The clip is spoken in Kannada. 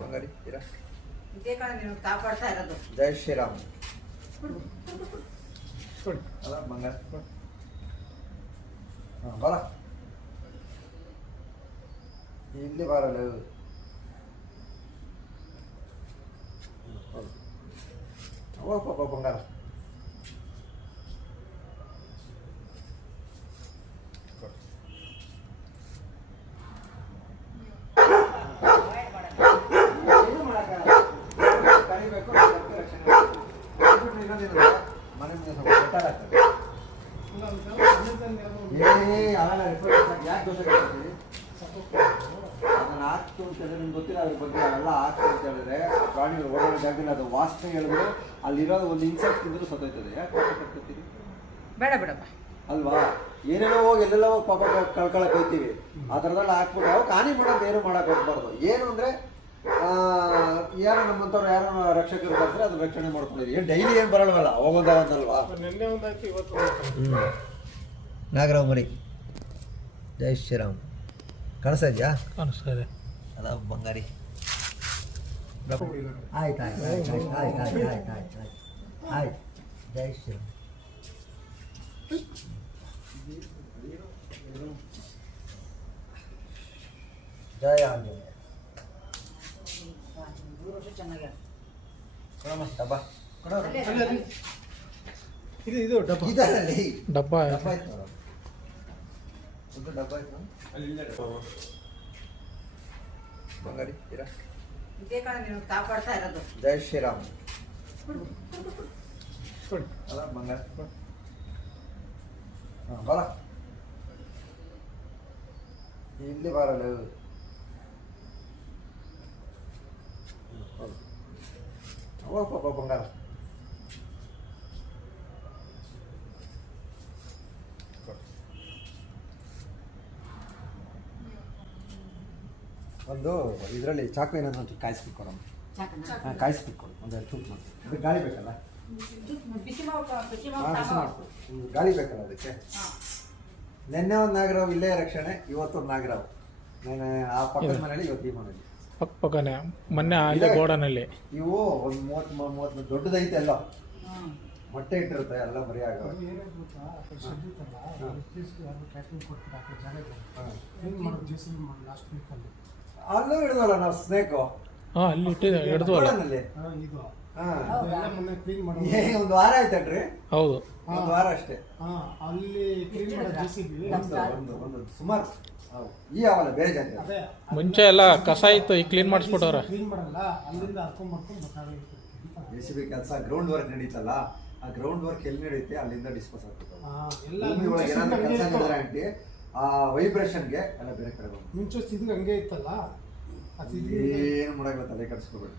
ಬಂಗಾರಿ ಇರ ಇದೇ ಕಣ ನೀವು ಕಾಪಾಡ್ತಾ ಇರೋದು. ಜೈ ಶ್ರೀರಾಮ್ ಅಲ್ಲ ಬಂಗಾರ ಹಾಂ ಬರ ಇಲ್ಲಿ ಬರಲ್ಲ ಓ ಪಾಪ ಬಂಗಾರ ಮನೆ ಮುಂದೆ ಸ್ವಲ್ಪ ಕೆಟ್ಟಾಗ್ತದೆ. ಯಾಕೆ ದೋಷ ಕೊಡ್ತೀವಿ ಅದನ್ನ ಹಾಕ್ತು ಅಂತ ಹೇಳಿದ್ರೆ ನಿಮ್ಗೆ ಗೊತ್ತಿಲ್ಲ ಅದ್ರ ಬಗ್ಗೆ ಅವೆಲ್ಲ ಹಾಕ್ತು ಅಂತ ಹೇಳಿದ್ರೆ ಪ್ರಾಣಿಗಳು ಓಡಾಡೋ ಜಾಗದಲ್ಲಿ ಅದು ವಾಸನೆ ಹೇಳಿದ್ರೆ ಅಲ್ಲಿರೋದು ಒಂದು ಇನ್ಸೆಕ್ಟ್ ತಿಂದರೂ ಸತ್ತೋಯ್ತದೆ. ಯಾಕೆ ದೋಷ ಕೊಡ್ತೀವಿ? ಬೇಡ ಬೇಡಪ್ಪ ಅಲ್ವಾ? ಏನೇನೋ ಹೋಗಿ ಎಲ್ಲೆಲ್ಲೋ ಹೋಗಿ ಪಾಪ ಕಳ್ಕೊಳಕ್ ಹೋಗ್ತೀವಿ. ಆ ಥರದೆಲ್ಲ ಹಾಕ್ಬಿಟ್ಟು ಅವಾಗ ಹಾನಿ ಮಾಡೋದು ಏನು ಮಾಡಕ್ಕೆ ಹೋಗ್ಬಾರ್ದು. ಏನು ಅಂದರೆ ಯಾರು ನಮ್ಮಂಥವ್ರು ಯಾರು ರಕ್ಷಕರು ಬರ್ತಾರೆ ಅದನ್ನ ರಕ್ಷಣೆ ಮಾಡ್ಕೊಂಡಿದ್ದೀವಿ. ಏನು ಡೈಲಿ ಏನು ಬರಲ್ವಲ್ಲ ಹೋಗೋದಲ್ವಾ? ನಿನ್ನೆ ಒಂದಾಯ್ತು ಇವತ್ತು ನಾಗರಾವ್ ಮರಿ ಜೈ ಶ್ರೀರಾಮ್ ಕಾಣಿಸ್ತಾ ಇದೆಯಾ? ಕಾಣಿಸ್ತಾ ಇದೆ. ಅದ ಬಂಗಾರಿ ಆಯ್ತು ಆಯ್ತು ಆಯ್ತು ಆಯ್ತು ಆಯ್ತು ಆಯ್ತು ಆಯ್ತು ಆಯ್ತು ಆಯ್ತು ಆಯ್ತು ಜೈ ಶ್ರೀರಾಮ್. ಜಯ ಆಂಜನೇಯ. ಚೆನ್ನಾಗಿ ಕೊಡಮ್ಮ ಡಬ್ಬ ಕೊಡೋ. ಇದು ಡಬ್ಬ ಇದರಲ್ಲಿ ಡಬ್ಬ ಡಬ್ಬ ಆಯ್ತು ನೋಡು. ಒಂದು ಡಬ್ಬ ಆಯ್ತು ಬಂಗಾರಿ ಇರ ಇದೇ ಕಣ ನೀವು ಕಾಪಾಡ್ತಾ ಇರೋದು. ಜೈ ಶ್ರೀರಾಮ್ ಅಲ್ಲ ಬಂಗಾರ ಹಾಂ ಬರ ಇಲ್ಲಿ ಬರಲ್ಲ ಓ ಪಾಪ ಬಂಗಾರ ಒಂದು ಇದರಲ್ಲಿ ಚಾಕು ಏನಾದ್ರು ಕಾಯಿಸ್ಬಿಟ್ಟು ಕೊಡಮ್ಮ. ಹಾಂ ಕಾಯಿಸ್ಬಿಟ್ಟು ಕೊಡು ಒಂದೆರಡು ಚೂಟ್ ಮಾಡಿ. ಅದಕ್ಕೆ ಗಾಳಿ ಬೇಕಲ್ಲ? ಬಿಸಿ ಮಾಡ್ಕೊ ಹಾಂ ಬಿಸಿ ಮಾಡ್ಕೊ. ಗಾಳಿ ಬೇಕಲ್ಲ ಅದಕ್ಕೆ. ನಿನ್ನೆ ಒಂದು ನಾಗರಾವ್ ಇಲ್ಲೇ ರಕ್ಷಣೆ, ಇವತ್ತೊಂದು ನಾಗರಾವ್ ನಾನು ಆ ಪಕ್ಕದ ಮನೇಲಿ ಇವತ್ತು ಈ ಮನೇಲಿ ಪಕ್ಕನೆ ಮೊನ್ನೆ ಅಲ್ಲೇ ಗೋಡನಲ್ಲಿ. ಇವು ಒಂದು 30 ದೊಡ್ಡದೈತೆ ಎಲ್ಲ ಮೊಟ್ಟೆ ಇಟ್ಟಿರುತ್ತೆ ಎಲ್ಲ ಮರಿ ಆಗೋ. ಅಲ್ಲೂ ಹಿಡಿದಲ್ಲ ನಾವು ಸ್ನೇಕು. ಹಾಂ ಅಲ್ಲಿ ಇಟ್ಟಿದ್ದೆ ಹಿಡಿದ್ವಲ್ಲ. ಒಂದು ವಾರ ಆಯ್ತಲ್ರಿ? ಹೌದು ಒಂದು ವಾರ ಅಷ್ಟೇ. ಅಲ್ಲಿ ಒಂದು ಸುಮಾರು ಈ ಅವಲ್ಲ ಬೇರೆ ಜಾತಿ. ಮುಂಚೆ ಎಲ್ಲ ಕಸ ಇತ್ತು, ಈಗ ಕ್ಲೀನ್ ಮಾಡಿಸ್ಬಿಟ್ಟವ್ರೆ. ಕ್ಲೀನ್ ಮಾಡಲ್ಲ, ಅಲ್ಲಿಂದ ಹರ್ಕೊಂಡ್ ಬರ್ಕೊಂಡು JCB ಕೆಲಸ ಗ್ರೌಂಡ್ ವರ್ಕ್ ನಡೀತಲ್ಲ, ಆ ಗ್ರೌಂಡ್ ವರ್ಕ್ ಎಲ್ಲಿ ನಡೆಯುತ್ತೆ ಅಲ್ಲಿಂದ ಡಿಸ್ಪೋಸ್ ಆಗ್ತದೆ. ಭೂಮಿ ಒಳಗೆ ಏನಾದ್ರು ಕೆಲಸ ಮಾಡಿದ್ರೆ ಆಂಟಿ ಆ ವೈಬ್ರೇಷನ್ಗೆ ಎಲ್ಲ ಬೇರೆ ಕಡೆ ಮುಂಚೆ ಸಿದ್ಗೆ ಹಂಗೆ ಇತ್ತಲ್ಲ, ಏನು ಮಾಡಕ್ಕೆ ತಲೆ ಕಟ್ಸ್ಕೊಬೇಡಿ.